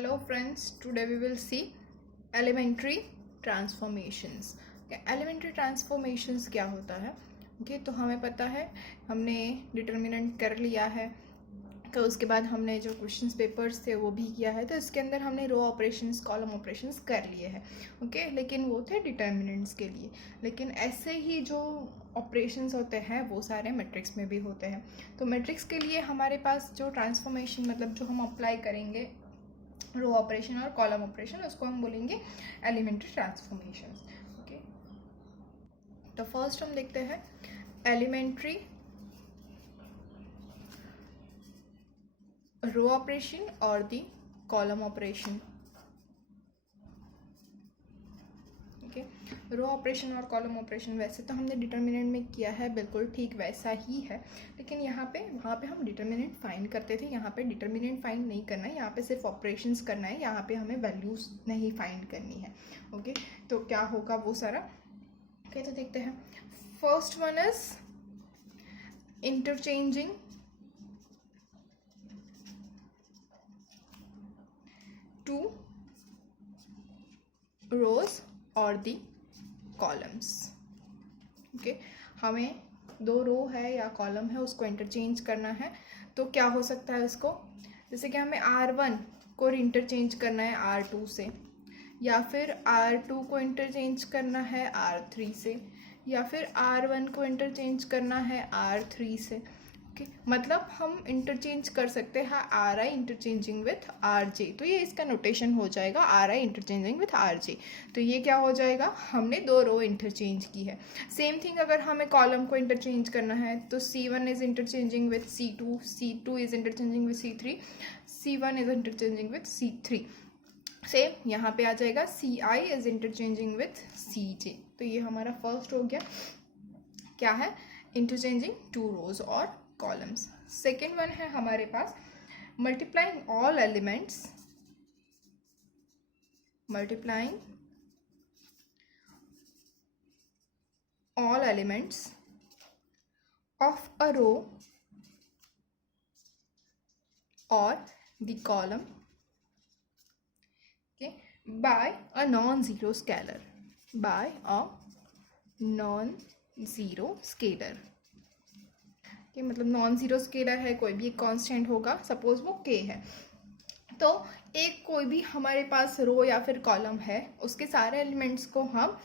Hello friends, today we will see elementary transformations. Elementary transformations क्या होता है? तो हमें पता है, हमने डिटर्मिनेंट कर लिया है, तो उसके बाद हमने जो क्वेश्चंस पेपर्स थे वो भी किया है, तो इसके अंदर हमने रो ऑपरेशंस कॉलम ऑपरेशंस कर लिए हैं. लेकिन वो थे डिटर्मिनेंट्स के लिए. लेकिन ऐसे ही जो ऑपरेशंस होते हैं वो सारे मैट्रिक्स में भी होते हैं. तो मैट्रिक्स के लिए हमारे पास जो ट्रांसफॉर्मेशन मतलब जो हम अप्लाई करेंगे रो ऑपरेशन और कॉलम ऑपरेशन, उसको हम बोलेंगे एलिमेंट्री ट्रांसफॉर्मेशंस. तो फर्स्ट हम देखते हैं एलिमेंट्री रो ऑपरेशन और the column operation. Row operation और कॉलम ऑपरेशन वैसे तो हमने डिटर्मिनेंट में किया है, बिल्कुल ठीक वैसा ही है. लेकिन वहाँ पे हम डिटर्मिनेंट फाइंड करते थे. यहाँ पे डिटर्मिनेंट फाइंड नहीं करना है, यहाँ पे सिर्फ ऑपरेशंस करना है. यहाँ पे हमें वैल्यूज नहीं फाइंड करनी है. तो क्या होगा वो सारा. तो देखते हैं. First one is interchanging two rows और दी कॉलम्स. हमें दो रो है या कॉलम है, उसको इंटरचेंज करना है. तो क्या हो सकता है इसको, जैसे कि हमें R1 को इंटरचेंज करना है R2 से, या फिर R2 को इंटरचेंज करना है R3 से, या फिर R1 को इंटरचेंज करना है R3 से. मतलब हम इंटरचेंज कर सकते हैं RI इंटरचेंजिंग विथ RJ. तो ये इसका नोटेशन हो जाएगा RI इंटरचेंजिंग विथ RJ. तो ये क्या हो जाएगा, हमने दो रो इंटरचेंज की है. सेम थिंग अगर हमें कॉलम को इंटरचेंज करना है तो C1 is interchanging with C2, C2 is interchanging with C3, C1 is interchanging with C3. Same यहाँ पे आ जाएगा CI is interchanging with CJ. तो ये हमारा फर्स्ट हो गया, क्या है, इंटरचेंजिंग टू रोज और कॉलम्स. सेकेंड वन है हमारे पास multiplying all elements of a row और the column by a non-zero scalar. मतलब नॉन ज़ीरो स्केलर है, कोई भी एक कांस्टेंट होगा, सपोज वो k है. तो एक कोई भी हमारे पास रो या फिर कॉलम है, उसके सारे एलिमेंट्स को हम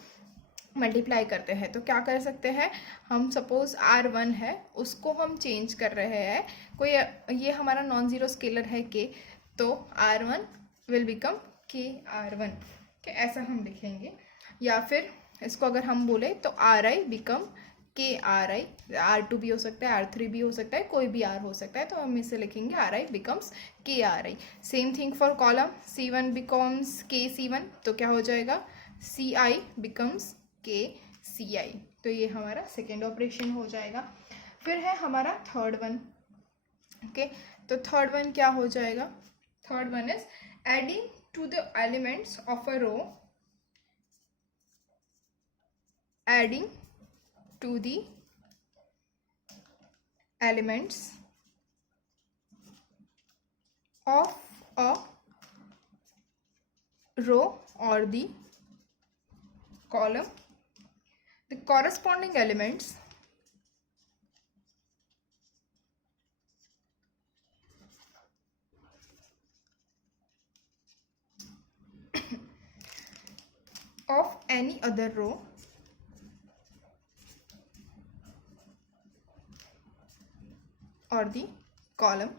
मल्टीप्लाई करते हैं. तो क्या कर सकते हैं हम, सपोज R1 है, उसको हम चेंज कर रहे हैं. कोई ये हमारा नॉन ज़ीरो स्केलर है k, तो R1 विल बिकम KR1. ऐसा हम लिखेंगे. या फिर इसको अगर हम बोले तो RI बिकम KRI. R2 भी हो सकता है, R3 भी हो सकता है, कोई भी R हो सकता है. तो हम इसे लिखेंगे RI becomes KRI. Same thing for column, C1 becomes KC1. तो क्या हो जाएगा, CI बिकम्स KCI. तो ये हमारा सेकेंड ऑपरेशन हो जाएगा. फिर है हमारा थर्ड वन. तो थर्ड वन क्या हो जाएगा, third one is adding to the elements of a row, adding to the elements of a row or the column, the corresponding elements of any other row or the column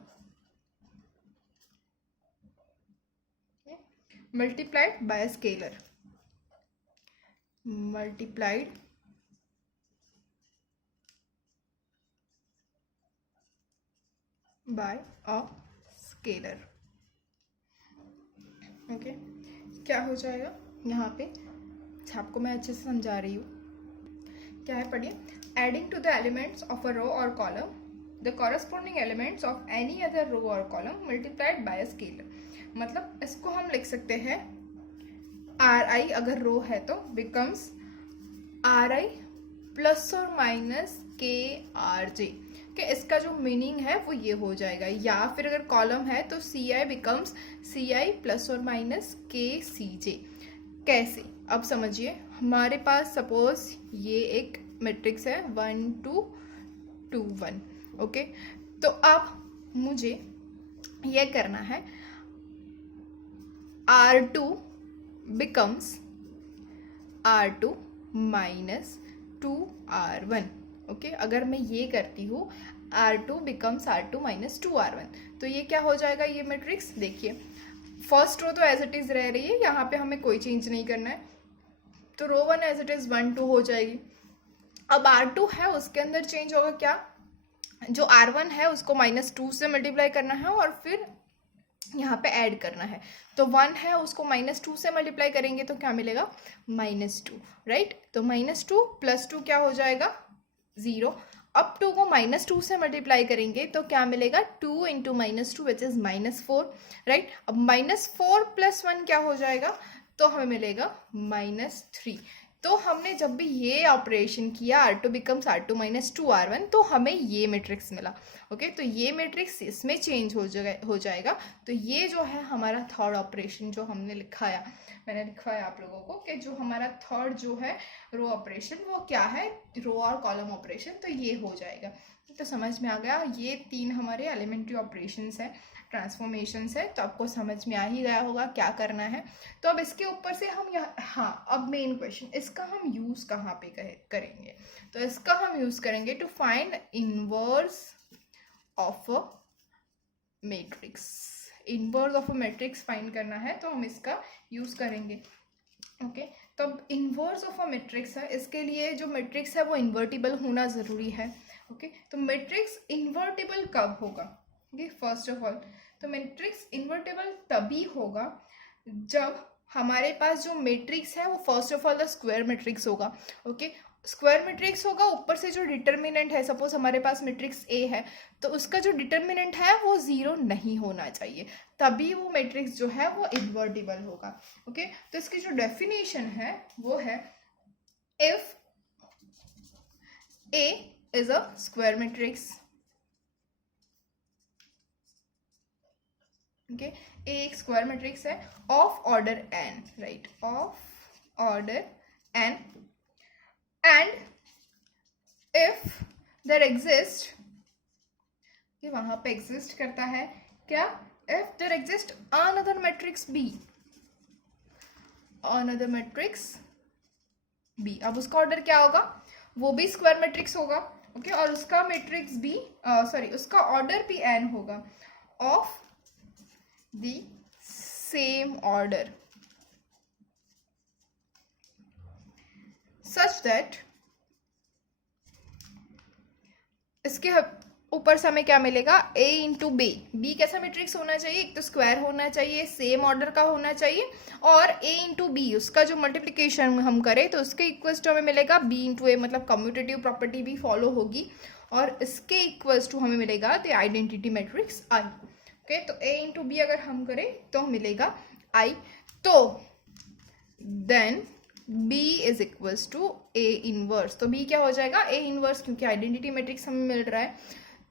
multiplied by a scalar. Multiplied by a scalar. क्या हो जाएगा यहाँ पे, आपको मैं अच्छे से समझा रही हूँ. क्या है, पढ़िए. Adding to the elements of a row और column the corresponding elements of any other row और column multiplied by a scalar. मतलब इसको हम लिख सकते हैं RI अगर रो है तो बिकम्स RI प्लस और माइनस KRJ. कि इसका जो मीनिंग है वो ये हो जाएगा। या फिर अगर कॉलम है तो c i becomes c i plus और माइनस के सी जे। कैसे, अब समझिए। हमारे पास सपोज ये एक मैट्रिक्स है 1 2 2 1, ओके। तो अब मुझे यह करना है R2 becomes R2 minus 2R1, okay. अगर मैं ये करती हूँ R2 becomes R2 minus 2R1, तो ये क्या हो जाएगा, ये मैट्रिक्स देखिए फर्स्ट रो तो एज इट इज रह रही है, यहाँ पे हमें कोई चेंज नहीं करना है, तो रो 1 एज इट इज 1 2 हो जाएगी। अब R2 है उसके अंदर चेंज होगा क्या, जो R1 है उसको -2 से मल्टीप्लाई करना है और फिर यहाँ पे ऐड करना है। तो 1 है उसको -2 से मल्टीप्लाई करेंगे तो क्या मिलेगा, -2, राइट। तो -2 + 2 क्या हो जाएगा, 0। अब 2 को -2 से मल्टीप्लाई करेंगे तो क्या मिलेगा, 2 × -2 विच इज -4, राइट। अब -4 + 1 क्या हो जाएगा, तो हमें मिलेगा -3। तो हमने जब भी ये ऑपरेशन किया R2 becomes R2 minus 2R1, तो हमें ये मैट्रिक्स मिला, ओके। तो ये मैट्रिक्स इसमें चेंज हो जाएगा। तो ये जो है हमारा थर्ड ऑपरेशन जो हमने लिखाया, मैंने लिखवाया आप लोगों को कि जो हमारा थर्ड जो है रो ऑपरेशन वो क्या है, रो और कॉलम ऑपरेशन, तो ये हो जाएगा। तो समझ में आ गया, ये 3 हमारे एलिमेंट्री ऑपरेशंस हैं, ट्रांसफॉर्मेशंस है। तो आपको समझ में आ ही गया होगा क्या करना है। तो अब इसके ऊपर से हम यहाँ, हाँ अब मेन क्वेश्चन, इसका हम यूज़ कहाँ पे करेंगे, तो इसका हम यूज़ करेंगे to find inverse of a matrix. Inverse of a matrix find करना है तो हम इसका यूज़ करेंगे, ओके। तो इनवर्स ऑफ अ मैट्रिक्स है, इसके लिए जो मैट्रिक्स है वो इन्वर्टिबल होना ज़रूरी है, ओके। तो मैट्रिक्स इन्वर्टिबल कब होगा, ओके। फर्स्ट ऑफ ऑल तो मैट्रिक्स इन्वर्टिबल तभी होगा जब हमारे पास जो मैट्रिक्स है वो first of all the square matrix होगा, ओके। स्क्वायर मैट्रिक्स होगा, ऊपर से जो डिटर्मिनेंट है, सपोज हमारे पास मैट्रिक्स ए है तो उसका जो डिटर्मिनेंट है वो 0 नहीं होना चाहिए, तभी वो मैट्रिक्स जो है वो इन्वर्टिबल होगा, ओके। तो इसकी जो डेफिनेशन है वो है, if A is a square matrix, okay. A एक स्क्वायर मैट्रिक्स है of order n, right, of order n, and if there exist, ये वहां पे एग्जिस्ट करता है क्या, if there exist another matrix b, another matrix b। अब उसका ऑर्डर क्या होगा, वो भी स्क्वायर मैट्रिक्स होगा, ओके। और उसका मैट्रिक्स b, सॉरी उसका ऑर्डर भी n होगा, of the same order such that, इसके ऊपर से हमें क्या मिलेगा, a इंटू b। b कैसा मैट्रिक्स होना चाहिए, एक तो स्क्वायर होना चाहिए, सेम ऑर्डर का होना चाहिए, और a इंटू बी उसका जो मल्टीप्लिकेशन हम करें तो उसके इक्वल्स टू हमें मिलेगा b इंटू a, मतलब कम्यूटेटिव प्रॉपर्टी भी फॉलो होगी, और इसके इक्वल्स टू हमें मिलेगा the identity matrix I, okay. तो a इंटू बी अगर हम करें तो मिलेगा I, तो then b is equals to a inverse. तो b क्या हो जाएगा, a इनवर्स, क्योंकि आइडेंटिटी मैट्रिक्स हमें मिल रहा है,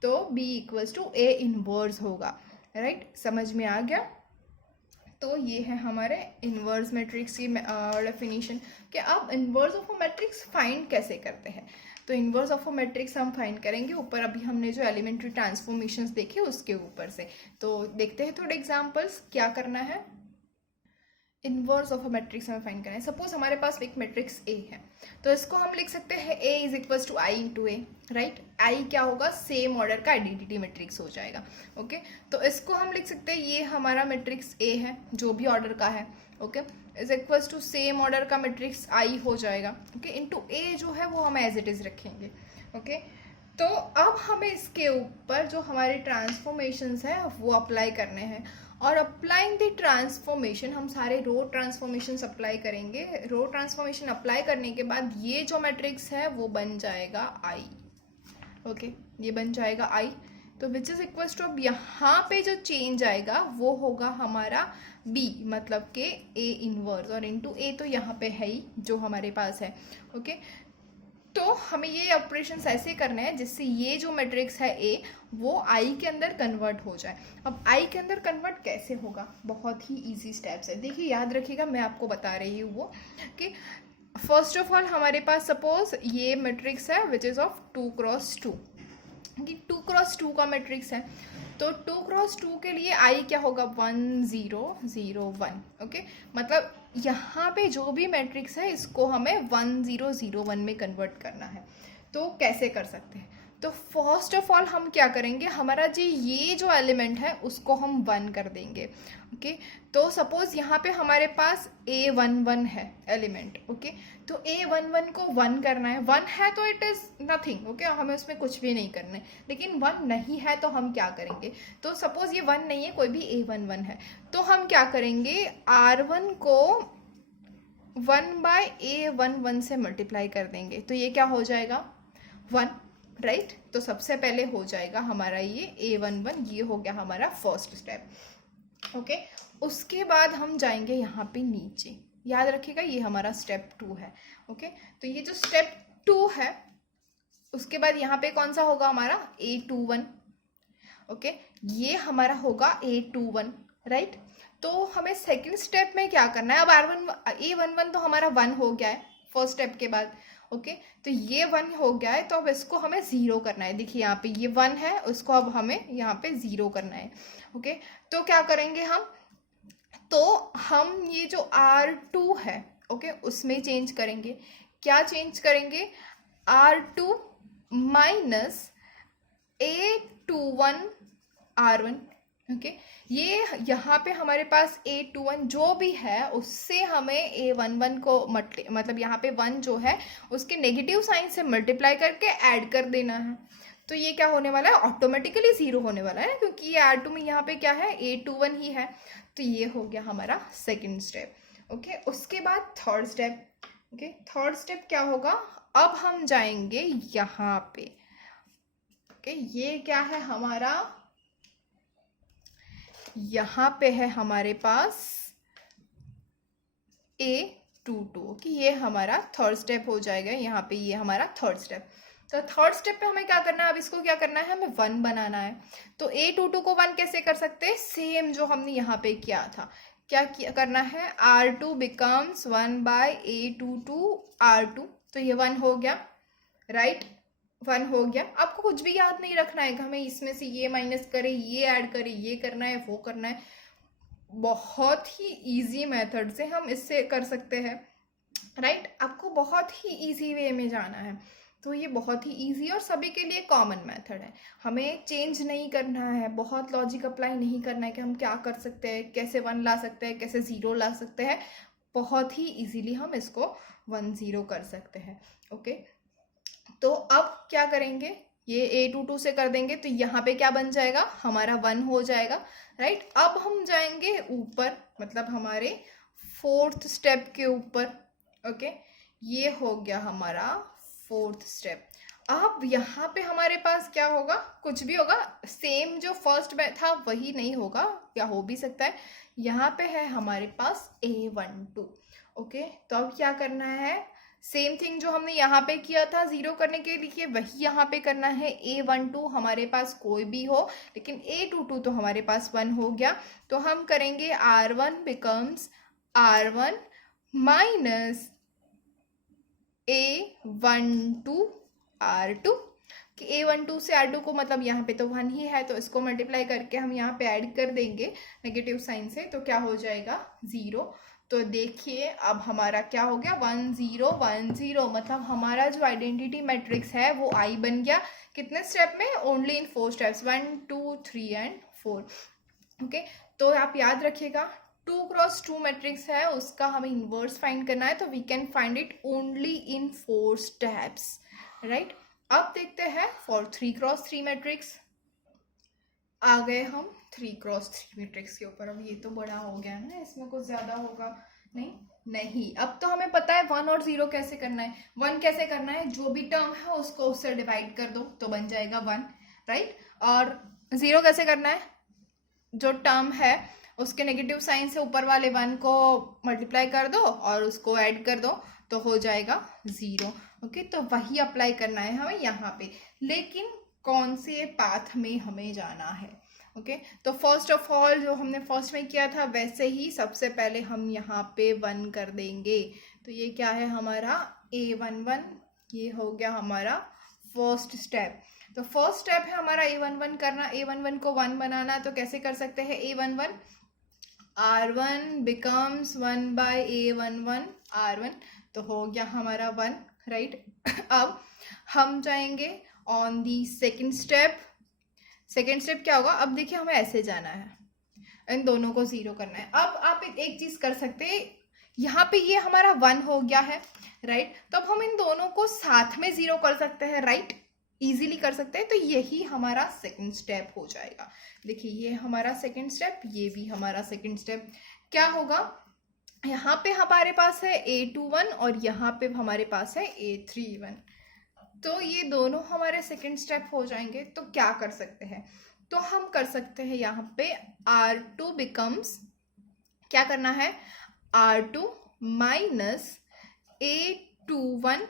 तो b equals to a inverse होगा, राइट। समझ में आ गया। तो ये है हमारे इनवर्स मैट्रिक्स की डेफिनेशन कि अब inverse of a matrix find कैसे करते हैं। तो इनवर्स ऑफ अ मैट्रिक्स हम फाइंड करेंगे ऊपर, अभी हमने जो एलिमेंट्री ट्रांसफॉर्मेशंस देखे उसके ऊपर से। तो देखते हैं थोड़े एग्जांपल्स, क्या करना है। इनवर्स ऑफ अ मैट्रिक्स हमें फाइंड करना है। सपोज हमारे पास एक मैट्रिक्स ए है, तो इसको हम लिख सकते हैं a is equals to I into A, right. I क्या होगा, सेम ऑर्डर का आइडेंटिटी मैट्रिक्स हो जाएगा, ओके। तो इसको हम लिख सकते हैं, ये हमारा मैट्रिक्स ए है जो भी ऑर्डर का है, okay, is equals to same order का मैट्रिक्स आई हो जाएगा, ओके, इंटू ए जो है वो हम एज इट इज रखेंगे, ओके। तो अब हमें इसके ऊपर जो हमारे ट्रांसफॉर्मेशंस है वो अप्लाई करने हैं, और अप्लाइंग द ट्रांसफॉर्मेशन हम सारे रो ट्रांसफॉर्मेशन अप्लाई करेंगे। रो ट्रांसफॉर्मेशन अप्लाई करने के बाद ये जो मैट्रिक्स है वो बन जाएगा आई, ओके, ये बन जाएगा आई। तो विच इज इक्वल्स टू, अब यहाँ पे जो चेंज आएगा वो होगा हमारा बी, मतलब के ए इनवर्स, और इनटू ए तो यहाँ पे है ही जो हमारे पास है, ओके। तो हमें ये ऑपरेशंस ऐसे करने हैं जिससे ये जो मैट्रिक्स है ए वो आई के अंदर कन्वर्ट हो जाए। अब आई के अंदर कन्वर्ट कैसे होगा, बहुत ही इजी स्टेप्स है। देखिए याद रखिएगा, मैं आपको बता रही हूँ वो कि फर्स्ट ऑफ ऑल हमारे पास सपोज ये मैट्रिक्स है विच इज़ ऑफ 2x2, कि 2x2 का मैट्रिक्स है। तो 2x2 के लिए आई क्या होगा 1 0 0 1। ओके, मतलब यहाँ पे जो भी मैट्रिक्स है इसको हमें 1 0 0 1 में कन्वर्ट करना है। तो कैसे कर सकते हैं, तो फर्स्ट ऑफ ऑल हम क्या करेंगे, हमारा जी ये जो एलिमेंट है उसको हम 1 कर देंगे। ओके, तो सपोज यहाँ पे हमारे पास A11 है एलिमेंट। ओके, तो A11 को 1 करना है, 1 है तो इट इज़ नथिंग। ओके, हमें उसमें कुछ भी नहीं करना है। लेकिन 1 नहीं है तो हम क्या करेंगे, तो सपोज ये 1 नहीं है, कोई भी A11 है, तो हम क्या करेंगे, R1 को 1/A11 से मल्टीप्लाई कर देंगे। तो ये क्या हो जाएगा 1, राइट। तो सबसे पहले हो जाएगा हमारा ये A11, ये हो गया हमारा फर्स्ट स्टेप। ओके, उसके बाद हम जाएंगे यहाँ पे नीचे, याद रखिएगा ये हमारा स्टेप 2 है। ओके, तो ये जो स्टेप 2 है उसके बाद यहाँ पे कौन सा होगा हमारा A21। ओके, ये हमारा होगा A21, राइट। तो हमें सेकंड स्टेप में क्या करना है, अब A11 तो हमारा 1 हो गया है फर्स्ट स्टेप के बाद। ओके, तो ये 1 हो गया है, तो अब इसको हमें 0 करना है। देखिए यहाँ पे ये 1 है, उसको अब हमें यहाँ पे 0 करना है। ओके, तो क्या करेंगे हम, तो हम ये जो R2 है ओके उसमें चेंज करेंगे। क्या चेंज करेंगे, R2 minus A21 R1। Okay, ये यहाँ पे हमारे पास A21 जो भी है उससे हमें A11 को मतलब यहाँ पे 1 जो है उसके नेगेटिव साइन से मल्टीप्लाई करके ऐड कर देना है। तो ये क्या होने वाला है, ऑटोमेटिकली 0 होने वाला है, क्योंकि ये R2 में यहाँ पे क्या है A21 ही है। तो ये हो गया हमारा सेकेंड स्टेप। ओके, उसके बाद third step. Okay, third step क्या होगा, अब हम जाएंगे यहाँ पे। ओके, ये क्या है हमारा, यहाँ पे है हमारे पास A22। ओके, ये हमारा थर्ड स्टेप हो जाएगा, यहाँ पे ये हमारा थर्ड स्टेप। तो थर्ड स्टेप पे हमें क्या करना है, अब इसको क्या करना है, हमें 1 बनाना है। तो A22 को 1 कैसे कर सकते हैं, सेम जो हमने यहाँ पे किया था। क्या करना है, R2 बिकम्स 1/A22 R2। तो ये 1 हो गया, राइट, 1 हो गया। आपको कुछ भी याद नहीं रखना है कि हमें इसमें से ये माइनस करें, ये ऐड करें, ये करना है, वो करना है। बहुत ही इजी मेथड से हम इससे कर सकते हैं, राइट। आपको बहुत ही इजी वे में जाना है। तो ये बहुत ही इजी और सभी के लिए कॉमन मेथड है। हमें चेंज नहीं करना है, बहुत लॉजिक अप्लाई नहीं करना है कि हम क्या कर सकते हैं, कैसे 1 ला सकते हैं, कैसे 0 ला सकते हैं। बहुत ही इजीली हम इसको 1 0 कर सकते हैं। ओके, तो अब क्या करेंगे, ये A22 से कर देंगे तो यहाँ पे क्या बन जाएगा, हमारा 1 हो जाएगा, राइट। अब हम जाएंगे ऊपर, मतलब हमारे फोर्थ स्टेप के ऊपर। ओके, ये हो गया हमारा फोर्थ स्टेप। अब यहाँ पे हमारे पास क्या होगा, कुछ भी होगा, सेम जो फर्स्ट में था वही नहीं होगा, या हो भी सकता है। यहाँ पे है हमारे पास A12। ओके, तो अब क्या करना है, सेम थिंग जो हमने यहाँ पे किया था 0 करने के लिए वही यहाँ पे करना है। A12 हमारे पास कोई भी हो, लेकिन A22 तो हमारे पास 1 हो गया। तो हम करेंगे R1 becomes R1 minus A12 R2, कि A12 से R2 को मतलब यहाँ पे तो 1 ही है, तो इसको मल्टीप्लाई करके हम यहाँ पे ऐड कर देंगे नेगेटिव साइन से, तो क्या हो जाएगा 0। तो देखिए अब हमारा क्या हो गया 1 0 1 0, मतलब हमारा जो आइडेंटिटी मैट्रिक्स है वो आई बन गया। कितने स्टेप में, only in 4 steps, 1 2 3 and 4। Okay, तो आप याद रखिएगा 2x2 मैट्रिक्स है, उसका हमें इन्वर्स फाइंड करना है, तो we can find it only in 4 steps, right. अब देखते हैं फॉर 3x3 मैट्रिक्स। आ गए हम 3x3 मैट्रिक्स के ऊपर। अब ये तो बड़ा हो गया है ना, इसमें कुछ ज़्यादा होगा नहीं। अब तो हमें पता है 1 और 0 कैसे करना है। 1 कैसे करना है, जो भी टर्म है उसको उससे डिवाइड कर दो तो बन जाएगा 1, राइट। और 0 कैसे करना है, जो टर्म है उसके नेगेटिव साइन से ऊपर वाले 1 को मल्टीप्लाई कर दो और उसको ऐड कर दो तो हो जाएगा 0। ओके, तो वही अप्लाई करना है हमें यहाँ पे, लेकिन कौन से पाथ में हमें जाना है। ओके, तो फर्स्ट ऑफ ऑल जो हमने फर्स्ट में किया था वैसे ही सबसे पहले हम यहाँ पे 1 कर देंगे। तो ये क्या है हमारा A11, ये हो गया हमारा फर्स्ट स्टेप। तो फर्स्ट स्टेप है हमारा A11 करना, A11 को 1 बनाना। तो कैसे कर सकते हैं A11, R1 becomes 1 by A11 R1, तो हो गया हमारा 1, राइट। अब हम जाएंगे on the second step. Second step क्या होगा, अब देखिए हमें ऐसे जाना है, इन दोनों को 0 करना है। अब आप एक चीज कर सकते हैं, यहाँ पे ये हमारा 1 हो गया है, राइट। तो अब हम इन दोनों को साथ में 0 कर सकते हैं, राइट, इजीली कर सकते हैं। तो यही हमारा सेकंड स्टेप हो जाएगा। देखिए ये हमारा सेकंड स्टेप, ये भी हमारा सेकंड स्टेप। क्या होगा, यहाँ पे हमारे पास है A21 और यहाँ पे हमारे पास है A31, तो ये दोनों हमारे सेकंड स्टेप हो जाएंगे। तो क्या कर सकते हैं, तो हम कर सकते हैं यहाँ पे R2 बिकम्स, क्या करना है, R2 minus A21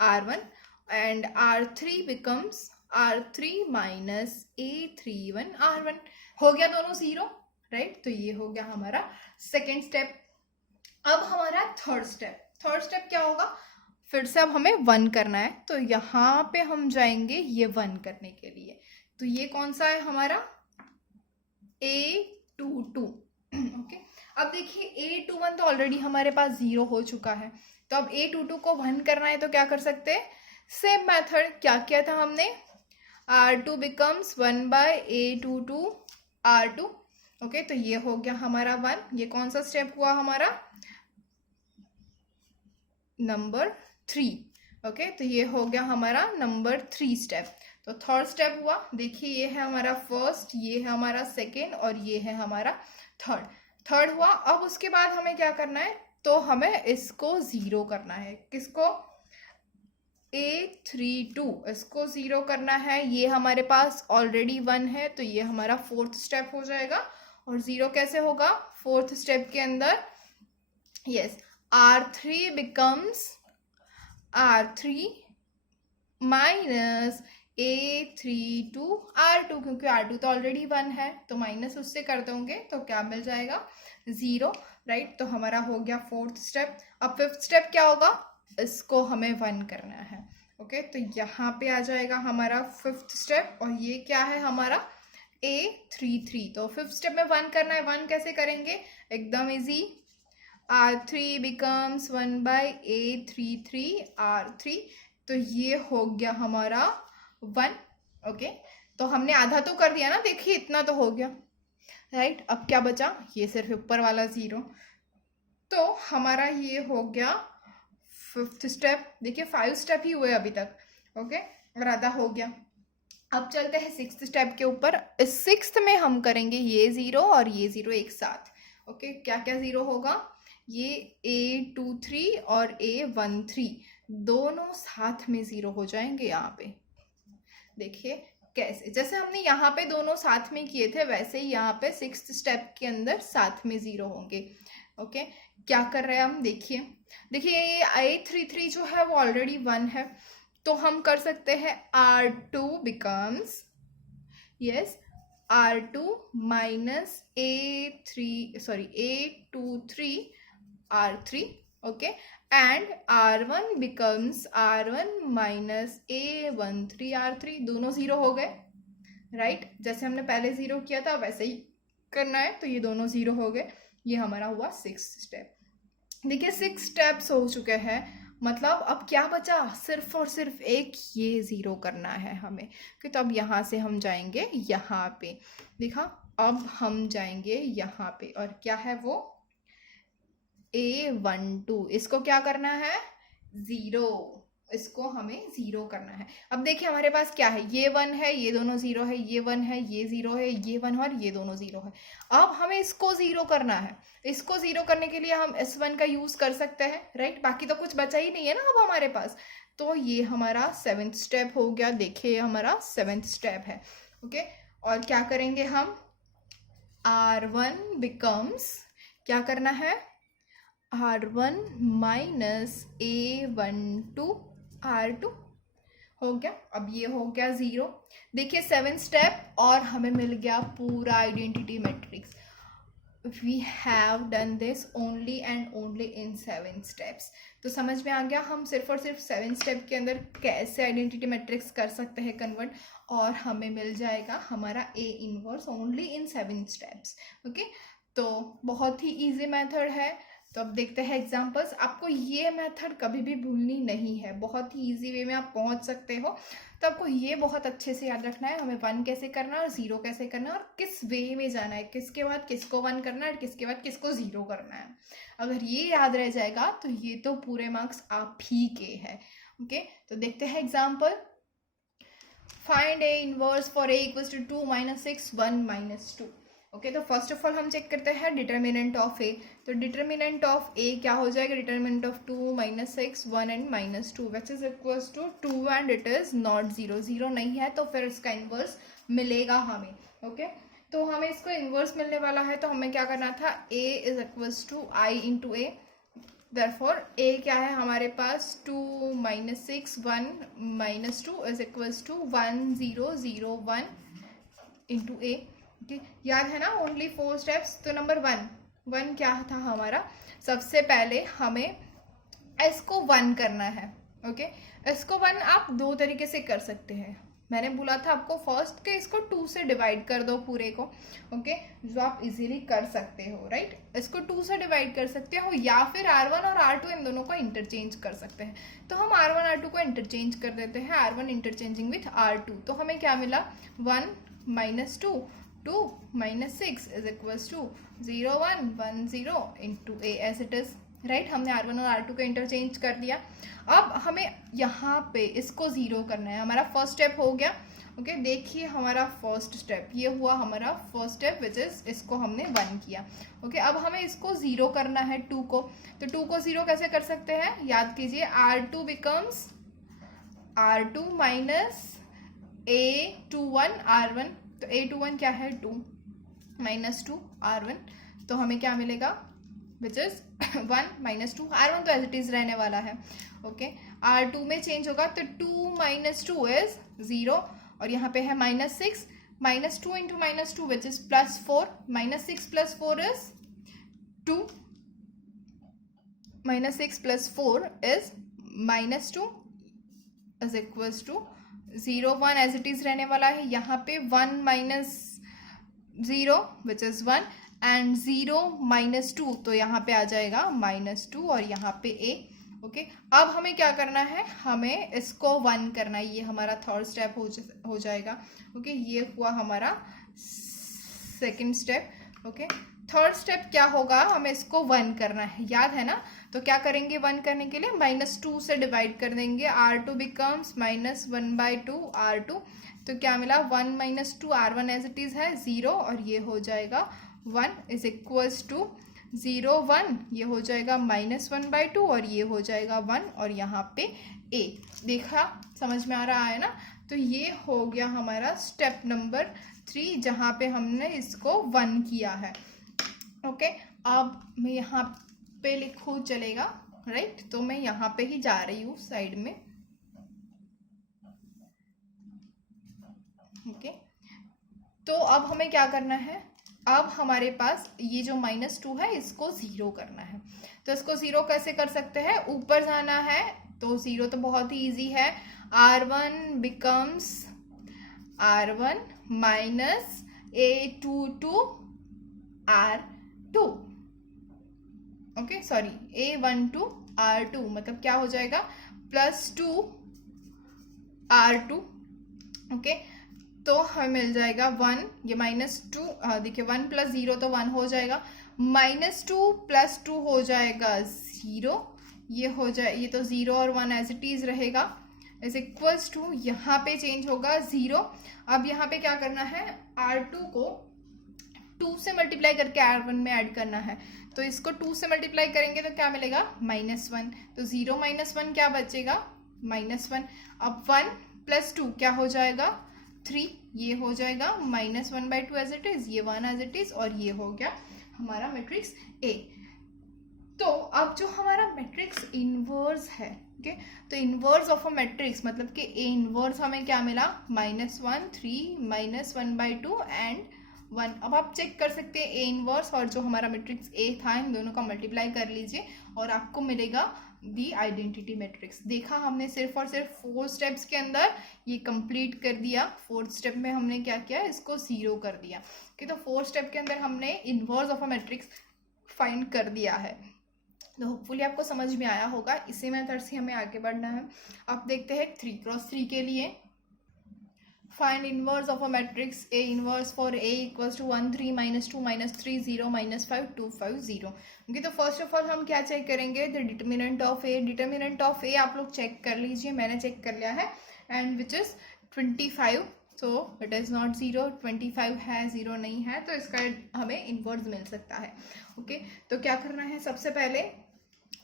R1 and R3 becomes R3 minus A31 R1। हो गया दोनों 0, राइट। तो ये हो गया हमारा सेकेंड स्टेप। अब हमारा थर्ड स्टेप, थर्ड स्टेप क्या होगा, फिर से अब हमें 1 करना है। तो यहाँ पे हम जाएंगे ये 1 करने के लिए। तो ये कौन सा है हमारा A22, ओके। अब देखिए A21 तो ऑलरेडी हमारे पास 0 हो चुका है, तो अब A22 को 1 करना है। तो क्या कर सकते हैं, सेम मेथड, क्या किया था हमने, R2 becomes 1 bye A22 R2, okay. तो ये हो गया हमारा 1। ये कौन सा स्टेप हुआ हमारा, नंबर 3, ओके। तो ये हो गया हमारा नंबर 3 स्टेप। तो थर्ड स्टेप हुआ, देखिए ये है हमारा फर्स्ट, ये है हमारा सेकेंड और ये है हमारा थर्ड। थर्ड हुआ। अब उसके बाद हमें क्या करना है, तो हमें इसको 0 करना है। किसको, A32, इसको 0 करना है। ये हमारे पास ऑलरेडी 1 है, तो ये हमारा फोर्थ स्टेप हो जाएगा। और 0 कैसे होगा, फोर्थ स्टेप के अंदर, yes, R3 becomes R3 minus A32 R2, क्योंकि R2 तो ऑलरेडी 1 है, तो माइनस उससे कर दोगे तो क्या मिल जाएगा, 0, राइट। तो हमारा हो गया फोर्थ स्टेप। अब फिफ्थ स्टेप क्या होगा, इसको हमें 1 करना है, ओके। तो यहाँ पे आ जाएगा हमारा फिफ्थ स्टेप, और ये क्या है हमारा A33। तो फिफ्थ स्टेप में 1 करना है। 1 कैसे करेंगे, एकदम easy, R3 becomes 1 by A33 R3, तो ये हो गया हमारा 1, ओके। तो हमने आधा तो कर दिया ना, देखिए इतना तो हो गया, राइट। अब क्या बचा, ये सिर्फ ऊपर वाला 0। तो हमारा ये हो गया फिफ्थ स्टेप। देखिए 5 स्टेप ही हुए अभी तक, ओके, और आधा हो गया। अब चलते हैं सिक्स्थ स्टेप के ऊपर। इस सिक्स्थ में हम करेंगे ये 0 और ये 0 एक साथ, ओके। क्या क्या 0 होगा, ये A23 और A13 दोनों साथ में 0 हो जाएंगे यहाँ पे। देखिए कैसे, जैसे हमने यहाँ पे दोनों साथ में किए थे वैसे ही यहाँ पे सिक्स्थ स्टेप के अंदर साथ में 0 होंगे, ओके। क्या कर रहे हैं हम, देखिए देखिए ये A33 जो है वो ऑलरेडी 1 है, तो हम कर सकते हैं R2 becomes, yes, R2 minus A23 R3, okay, and R1 becomes R1 minus A13 R3, दोनों 0 हो गए, राइट। जैसे हमने पहले 0 किया था वैसे ही करना है। तो ये दोनों 0 हो गए। ये हमारा हुआ सिक्स्थ स्टेप। देखिए 6 स्टेप्स हो चुके हैं, मतलब अब क्या बचा, सिर्फ और सिर्फ एक ये 0 करना है हमें। कि तो अब यहाँ से हम जाएंगे यहाँ पे, देखा, अब हम जाएंगे यहाँ पे, और क्या है वो A12, इसको क्या करना है, 0, इसको हमें 0 करना है। अब देखिए हमारे पास क्या है, ये 1 है, ये दोनों 0 है, ये 1 है, ये 0 है, ये 1 है और ये दोनों 0 है। अब हमें इसको 0 करना है। इसको 0 करने के लिए हम S1 का यूज कर सकते हैं, राइट। बाकी तो कुछ बचा ही नहीं है ना अब हमारे पास। तो ये हमारा 7th स्टेप हो गया। देखिए हमारा 7th स्टेप है, ओके। और क्या करेंगे हम, R1 बिकम्स, क्या करना है, R1 माइनस A12 R2 हो गया। अब ये हो गया 0। देखिए 7 स्टेप और हमें मिल गया पूरा identity matrix. We have done this only and only in 7 steps. तो समझ में आ गया हम सिर्फ और सिर्फ 7 स्टेप के अंदर कैसे आइडेंटिटी मैट्रिक्स कर सकते हैं कन्वर्ट, और हमें मिल जाएगा हमारा A inverse only in 7 steps. Okay, तो बहुत ही इजी मेथड है। तो अब देखते हैं एग्जांपल्स। आपको ये मेथड कभी भी भूलनी नहीं है, बहुत ही इजी वे में आप पहुंच सकते हो। तो आपको ये बहुत अच्छे से याद रखना है, हमें 1 कैसे करना है और 0 कैसे करना है और किस वे में जाना है, किसके बाद किसको 1 करना है और किसके बाद किसको 0 करना है। अगर ये याद रह जाएगा तो ये तो पूरे मार्क्स आप ही के हैं। ओके, तो देखते हैं example. Find A inverse for A equals to 2 - 6 1 - 2। Okay, तो फर्स्ट ऑफ ऑल हम चेक करते हैं डिटर्मिनेंट ऑफ A। तो डिटर्मिनेंट ऑफ A क्या हो जाएगा, determinant of 2 - 6 1 and -2 which is equals to 2 and it is not 0। 0 नहीं है तो फिर इसका इन्वर्स मिलेगा हमें। ओके, तो हमें इसको इन्वर्स मिलने वाला है तो हमें क्या करना था, A is equals to I into A। Therefore A क्या है हमारे पास, 2 - 6 1 - 2 is equals to 1 0 0 1 into A। Okay, याद है ना ओनली 4 स्टेप्स। तो नंबर 1 क्या था हमारा, सबसे पहले हमें इसको 1 करना है। ओके, इसको 1 आप 2 तरीके से कर सकते हैं। मैंने बोला था आपको फर्स्ट के इसको 2 से डिवाइड कर दो पूरे को। ओके, जो आप इजीली कर सकते हो, राइट। इसको 2 से डिवाइड कर सकते हो या फिर R1 और R2 इन दोनों को इंटरचेंज कर सकते हैं। तो हम R1 R2 को इंटरचेंज कर देते हैं, R1 इंटरचेंजिंग विथ R2। तो हमें क्या मिला, 1 - 2 2 - 6 is equals to 0 1 1 0 into A as it is, right. हमने R1 और R2 को इंटरचेंज कर दिया। अब हमें यहाँ पे इसको 0 करना है, हमारा फर्स्ट स्टेप हो गया। ओके, देखिए हमारा फर्स्ट स्टेप ये हुआ, हमारा फर्स्ट स्टेप विच इज इसको हमने 1 किया। ओके, अब हमें इसको 0 करना है 2 को। तो 2 को 0 कैसे कर सकते हैं, याद कीजिए, R2 becomes R2 minus A21 R1। तो A21 क्या है, 2 - 2 R1। तो हमें क्या मिलेगा, विच इज 1 - 2 R1 तो एज इट इज रहने वाला है। ओके, R2 में चेंज होगा तो 2 - 2 इज 0 और यहाँ पे है -6 -2 into -2 which is +4 -6 + 4 is 2 -6 + 4 is -2 is equals to 0 1 as it is रहने वाला है। यहाँ पे 1 - 0 विच इज 1 एंड 0 - 2 तो यहाँ पे आ जाएगा -2 और यहाँ पे A। ओके, अब हमें क्या करना है, हमें इसको 1 करना है, ये हमारा थर्ड स्टेप हो जाएगा। ओके, ये हुआ हमारा second step. Okay, third step क्या होगा, हमें इसको 1 करना है, याद है ना। तो क्या करेंगे 1 करने के लिए, -2 से डिवाइड कर देंगे, R2 बिकम्स -1/2 R2। तो क्या मिला, 1 - 2 R1 एज इट इज है 0 और ये हो जाएगा 1 इज इक्वल्स टू 0 1, ये हो जाएगा -1/2 और ये हो जाएगा 1 और यहाँ पे A। देखा, समझ में आ रहा है ना। तो ये हो गया हमारा स्टेप नंबर 3 जहाँ पे हमने इसको 1 किया है। ओके, अब मैं यहाँ पे लिखूँ चलेगा, राइट। तो मैं यहाँ पे ही जा रही हूँ साइड में। ओके, तो अब हमें क्या करना है, अब हमारे पास ये जो -2 है इसको 0 करना है। तो इसको 0 कैसे कर सकते हैं, ऊपर जाना है तो 0 तो बहुत ही ईजी है, R1 becomes R1 minus A22 R2। Okay, sorry, A12 R2 मतलब क्या हो जाएगा, +2 R2। ओके, तो हमें मिल जाएगा 1, ये -2, देखिए 1 + 0 तो 1 हो जाएगा, -2 + 2 हो जाएगा 0, ये हो जाए, ये तो 0 और 1 एज इट इज रहेगा, इज इक्वल्स टू यहाँ पे चेंज होगा 0। अब यहाँ पे क्या करना है, R2 को 2 से मल्टीप्लाई करके R1 में ऐड करना है। तो इसको 2 से मल्टीप्लाई करेंगे तो क्या मिलेगा, -1। तो 0 - 1 क्या बचेगा, -1। अब 1 + 2 क्या हो जाएगा, 3, ये हो जाएगा -1/2 एज इट इज, ये 1 एज इट इज और ये हो गया हमारा मैट्रिक्स A। तो अब जो हमारा मैट्रिक्स इनवर्स है। ओके, तो इनवर्स ऑफ अ मैट्रिक्स मतलब कि ए इनवर्स हमें क्या मिला, -1 3 -1/2 एंड 1। अब आप चेक कर सकते हैं ए इनवर्स और जो हमारा मैट्रिक्स ए था, इन दोनों का मल्टीप्लाई कर लीजिए और आपको मिलेगा दी आइडेंटिटी मैट्रिक्स। देखा हमने सिर्फ और सिर्फ 4 स्टेप्स के अंदर ये कंप्लीट कर दिया। 4th स्टेप में हमने क्या किया, इसको 0 कर दिया। कि तो 4 स्टेप के अंदर हमने inverse of a matrix find कर दिया है। तो होपफुली आपको समझ में आया होगा। इसी मेथड से हमें आगे बढ़ना है। अब देखते हैं 3x3 के लिए। Find inverse of a matrix A inverse for A equals to 1 3 -2 -3 0 -5 2 5 0। Okay, तो फर्स्ट ऑफ ऑल हम क्या चेक करेंगे, the determinant of A. Determinant of A आप लोग चेक कर लीजिए, मैंने चेक कर लिया है, and which is 25। So it is not 0, 25 है, 0 नहीं है, तो इसका हमें इनवर्स मिल सकता है। ओके, तो क्या करना है, सबसे पहले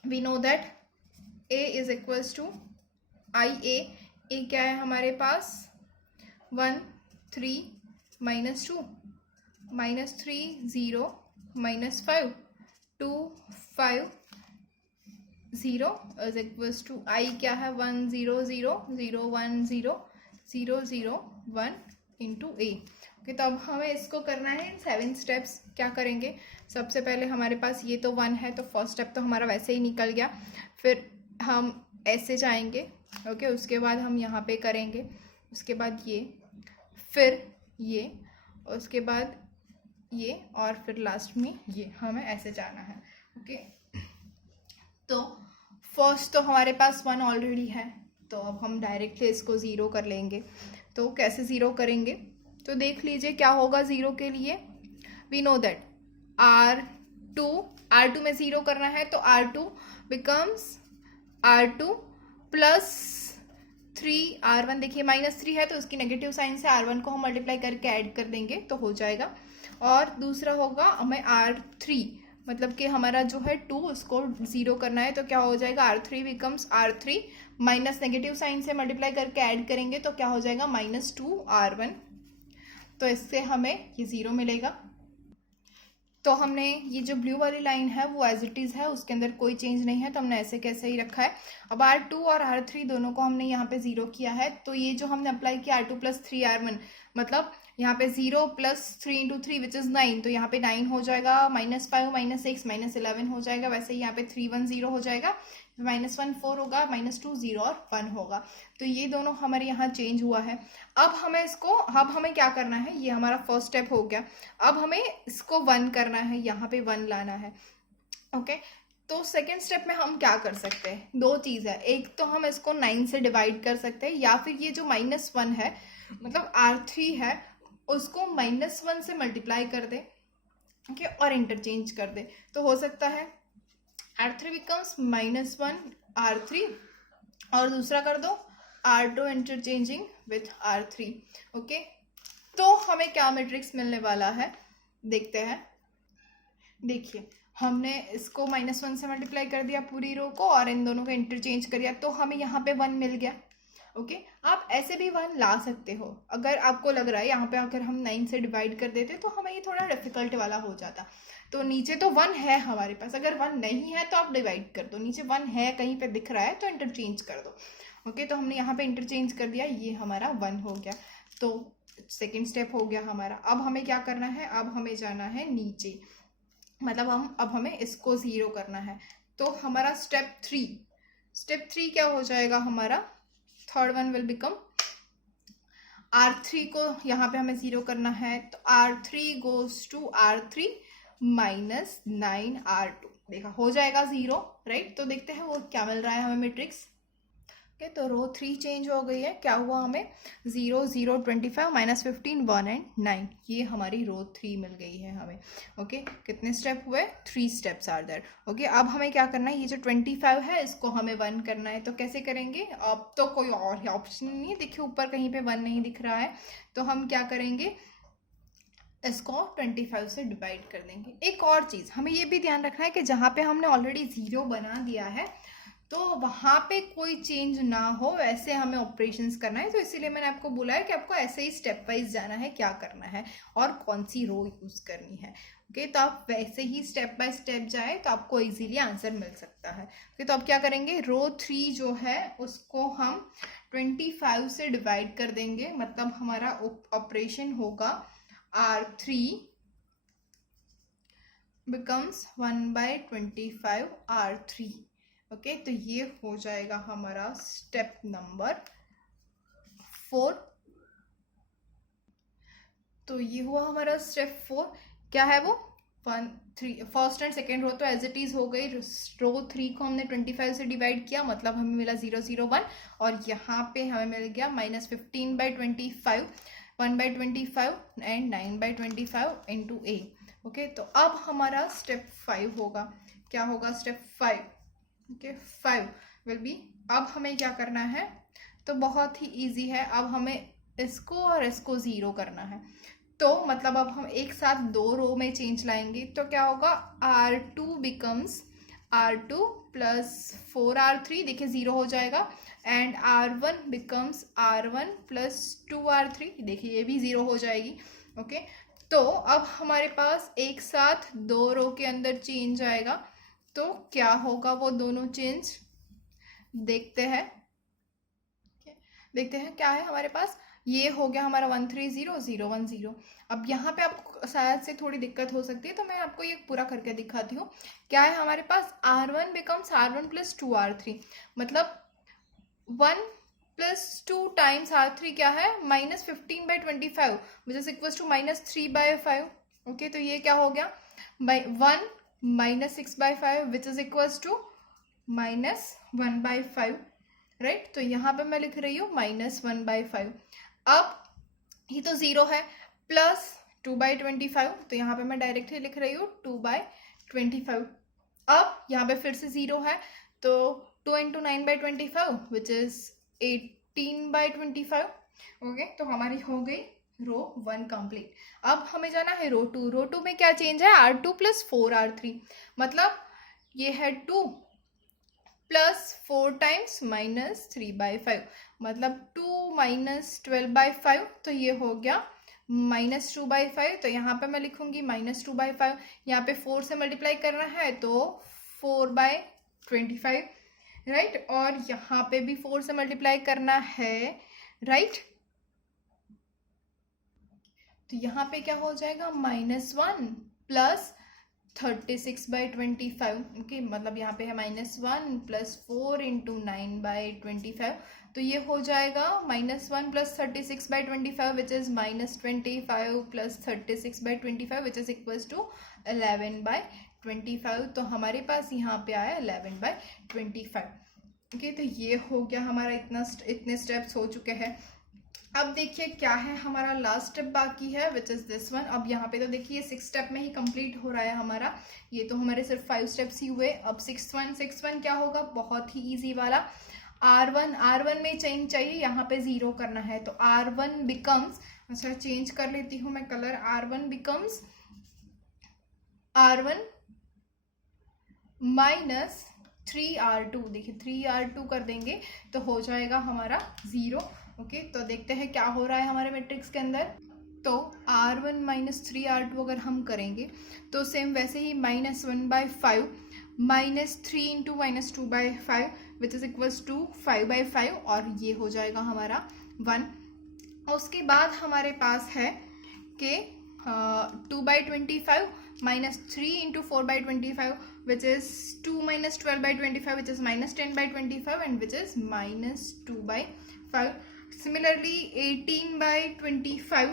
we know that a is equals to I A क्या है हमारे पास, 1 3 -2 -3 0 -5 2 5 0 इज इक्वल्स टू आई क्या है, 1 0 0 0 1 0 0 0 1 इंटू ए। ओके, तो अब हमें इसको करना है इन 7 स्टेप्स। क्या करेंगे, सबसे पहले हमारे पास ये तो 1 है, तो फर्स्ट स्टेप तो हमारा वैसे ही निकल गया। फिर हम ऐसे जाएंगे, ओके, उसके बाद हम यहाँ पे करेंगे, उसके बाद ये, फिर ये, उसके बाद ये, और फिर लास्ट में ये, हमें ऐसे जाना है। ओके, तो फर्स्ट तो हमारे पास 1 ऑलरेडी है, तो अब हम डायरेक्टली इसको 0 कर लेंगे। तो कैसे 0 करेंगे, तो देख लीजिए क्या होगा 0 के लिए। वी नो दैट R2 में 0 करना है, तो R2 becomes R2 plus 3 R1। देखिए -3 है, तो उसकी नेगेटिव साइन से R1 को हम मल्टीप्लाई करके ऐड कर देंगे तो हो जाएगा। और दूसरा होगा हमें R3, मतलब कि हमारा जो है 2 उसको 0 करना है, तो क्या हो जाएगा, R3 becomes R3 minus negative sign से मल्टीप्लाई करके ऐड करेंगे तो क्या हो जाएगा, -2 R1। तो इससे हमें ये 0 मिलेगा। तो हमने ये जो ब्लू वाली लाइन है वो एज इट इज़ है, उसके अंदर कोई चेंज नहीं है, तो हमने ऐसे कैसे ही रखा है। अब R2 और R3 दोनों को हमने यहाँ पे 0 किया है, तो ये जो हमने अप्लाई किया R2 + 3 R1, मतलब यहाँ पे 0 + 3 × 3 विच इज़ 9, तो यहाँ पे 9 हो जाएगा, -5 -6 -11 हो जाएगा। वैसे ही यहाँ पे 3 1 0 हो जाएगा, -1 4 होगा, -2 0 और 1 होगा। तो ये दोनों हमारे यहाँ चेंज हुआ है। अब हमें क्या करना है, ये हमारा फर्स्ट स्टेप हो गया। अब हमें इसको 1 करना है, यहाँ पे 1 लाना है। ओके, तो सेकेंड स्टेप में हम क्या कर सकते हैं, 2 चीज़ है। एक तो हम इसको 9 से डिवाइड कर सकते हैं, या फिर ये जो -1 है, मतलब R3 है, उसको -1 से मल्टीप्लाई कर दे, ओके, और इंटरचेंज कर दे, तो हो सकता है R3 बिकम्स -1 R3, और दूसरा कर दो R2 interchanging with R3। Okay, तो हमें क्या मैट्रिक्स मिलने वाला है, देखते हैं। देखिए, हमने इसको -1 से मल्टीप्लाई कर दिया पूरी रो को, और इन दोनों को इंटरचेंज कर दिया, तो हमें यहाँ पे 1 मिल गया। ओके, आप ऐसे भी 1 ला सकते हो। अगर आपको लग रहा है यहाँ पे अगर हम 9 से डिवाइड कर देते तो हमें ये थोड़ा डिफिकल्ट वाला हो जाता। तो नीचे तो 1 है हमारे पास, अगर 1 नहीं है तो आप डिवाइड कर दो, नीचे 1 है कहीं पे दिख रहा है तो इंटरचेंज कर दो। ओके, तो हमने यहाँ पे इंटरचेंज कर दिया, ये हमारा 1 हो गया। तो सेकेंड स्टेप हो गया हमारा। अब हमें क्या करना है, अब हमें जाना है नीचे, मतलब अब हमें इसको 0 करना है। तो हमारा स्टेप 3 क्या हो जाएगा हमारा, third one will become R3 को यहाँ पे हमें 0 करना है, तो R3 goes to R3 -9 R2। देखा, हो जाएगा 0, राइट। तो देखते हैं वो क्या मिल रहा है हमें मैट्रिक्स। ओके, तो रो 3 चेंज हो गई है। क्या हुआ हमें, 0 0 25 -15 1 एंड 9, ये हमारी रो 3 मिल गई है हमें। ओके, कितने स्टेप हुए, 3 स्टेप्स आर देयर। ओके, अब हमें क्या करना है, ये जो 25 है इसको हमें 1 करना है। तो कैसे करेंगे, अब तो कोई और ऑप्शन नहीं है। देखिए ऊपर कहीं पे 1 नहीं दिख रहा है, तो हम क्या करेंगे, इसको 25 से डिवाइड कर देंगे। एक और चीज़ हमें ये भी ध्यान रखना है कि जहाँ पे हमने ऑलरेडी 0 बना दिया है, तो वहाँ पे कोई चेंज ना हो वैसे हमें ऑपरेशंस करना है। तो इसीलिए मैंने आपको बोला है कि आपको ऐसे ही स्टेप वाइज जाना है, क्या करना है और कौन सी रो यूज़ करनी है। ओके, तो आप वैसे ही स्टेप बाय स्टेप जाए तो आपको इजीली आंसर मिल सकता है। ओके, तो अब क्या करेंगे, रो 3 जो है उसको हम 25 से डिवाइड कर देंगे, मतलब हमारा ऑपरेशन होगा R3 becomes 1/25 R3। ओके, तो ये हो जाएगा हमारा स्टेप नंबर 4। तो ये हुआ हमारा स्टेप 4। क्या है वो, 1 3 फर्स्ट एंड सेकेंड रो तो एज इट इज हो गई। रो 3 को हमने 25 से डिवाइड किया, मतलब हमें मिला 0 0 1, और यहाँ पे हमें मिल गया -15/25, 1/25 एंड 9/25 इंटू ए। ओके, तो अब हमारा स्टेप 5 होगा। क्या होगा स्टेप 5? ओके, 5 विल बी, अब हमें क्या करना है, तो बहुत ही इजी है। अब हमें इसको और इसको ज़ीरो करना है। तो मतलब अब हम एक साथ दो रो में चेंज लाएंगे, तो क्या होगा, R2 becomes R2 plus 4R3, देखिए ज़ीरो हो जाएगा, and R1 becomes R1 plus 2R3, देखिए ये भी ज़ीरो हो जाएगी। ओके, तो अब हमारे पास एक साथ दो रो के अंदर चेंज आएगा, तो क्या होगा वो दोनों चेंज, देखते हैं। देखते हैं क्या है हमारे पास। ये हो गया हमारा 1 3 0 0 1 0। अब यहाँ पे आपको शायद से थोड़ी दिक्कत हो सकती है, तो मैं आपको ये पूरा करके दिखाती हूँ। क्या है हमारे पास, R1 becomes R1 plus 2R3, मतलब 1 प्लस 2 टाइम्स R3 क्या है, -15/25 which is equal to -3/5। Okay, तो ये क्या हो गया, 1 -6/5 which is equal to -1/5, right. तो यहाँ पे मैं लिख रही हूँ -1/5। अब ये तो ज़ीरो है, प्लस 2/25, तो यहाँ पे मैं डायरेक्टली लिख रही हूँ 2/25। अब यहाँ पे फिर से ज़ीरो है, तो 2 × 9/25 विच इज़ 18/25। ओके, तो हमारी हो गई रो 1 कंप्लीट। अब हमें जाना है रो 2। रो 2 में क्या चेंज है, R2 प्लस 4R3, मतलब ये है 2 प्लस 4 टाइम्स -3/5, मतलब 2 -12/5, तो ये हो गया -2/5। तो यहाँ पे मैं लिखूंगी -2/5, यहाँ पे 4 से मल्टीप्लाई करना है तो 4/25, राइट, और यहाँ पे भी 4 से मल्टीप्लाई करना है, राइट। तो यहाँ पे क्या हो जाएगा, -1 प्लस 36/25। ओके, मतलब यहाँ पे है -1 प्लस 4 × 9/25, तो ये हो जाएगा -1 plus 36/25 which is -25 plus 36/25 which is equals to 11/25। तो हमारे पास यहाँ पे आया 11/25। ओके, तो ये हो गया हमारा, इतने स्टेप्स हो चुके हैं। अब देखिए क्या है, हमारा लास्ट स्टेप बाकी है विच इज़ दिस वन। अब यहाँ पे तो देखिए 6 स्टेप में ही कंप्लीट हो रहा है हमारा, ये तो हमारे सिर्फ 5 स्टेप्स ही हुए। अब 6th वन क्या होगा, बहुत ही इजी वाला, R1 में चेंज चाहिए, यहाँ पे ज़ीरो करना है, तो R1 बिकम्स, अच्छा चेंज कर लेती हूँ मैं colour, R1 becomes R1 minus 3R2, देखिए 3R2 कर देंगे तो हो जाएगा हमारा 0। ओके, तो देखते हैं क्या हो रहा है हमारे मैट्रिक्स के अंदर। तो R1 माइनस 3R2 अगर हम करेंगे तो सेम वैसे ही -1/5 -3 × -2/5 विच इज़ इक्वल्स टू 5/5, और ये हो जाएगा हमारा 1। उसके बाद हमारे पास है कि 2/25 -3 × 4/25 which is 2 - 12/25 which is -10/25 and which is -2/5. Similarly 18/25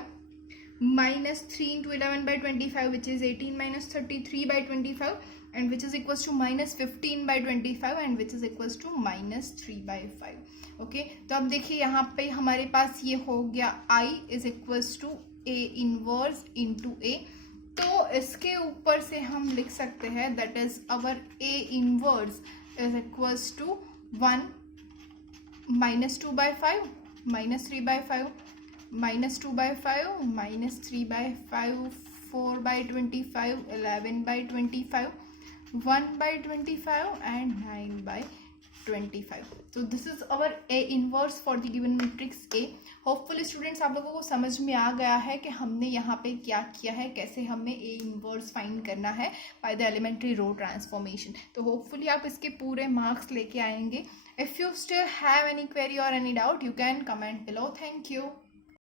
-3 × 11/25 which is 18 - 33/25 and which is equals to -15/25 and which is equals to -3/5. Okay, तो अब देखिए यहाँ पे हमारे पास ये हो गया I is equals to A inverse into A। तो इसके ऊपर से हम लिख सकते हैं that is our A inverse is equals to 1 -2/5 -3/5 -2/5 -3/5 4/25 11/25 1/25 and 9/25। 25. So this is our A inverse for the given matrix A. Hopefully students आप लोगों को समझ में आ गया है कि हमने यहाँ पे क्या किया है, कैसे हमें A इनवर्स फाइंड करना है by the elementary row transformation. तो होपफुली आप इसके पूरे मार्क्स लेके आएंगे. If you still have any query और any doubt, you can comment below. Thank you.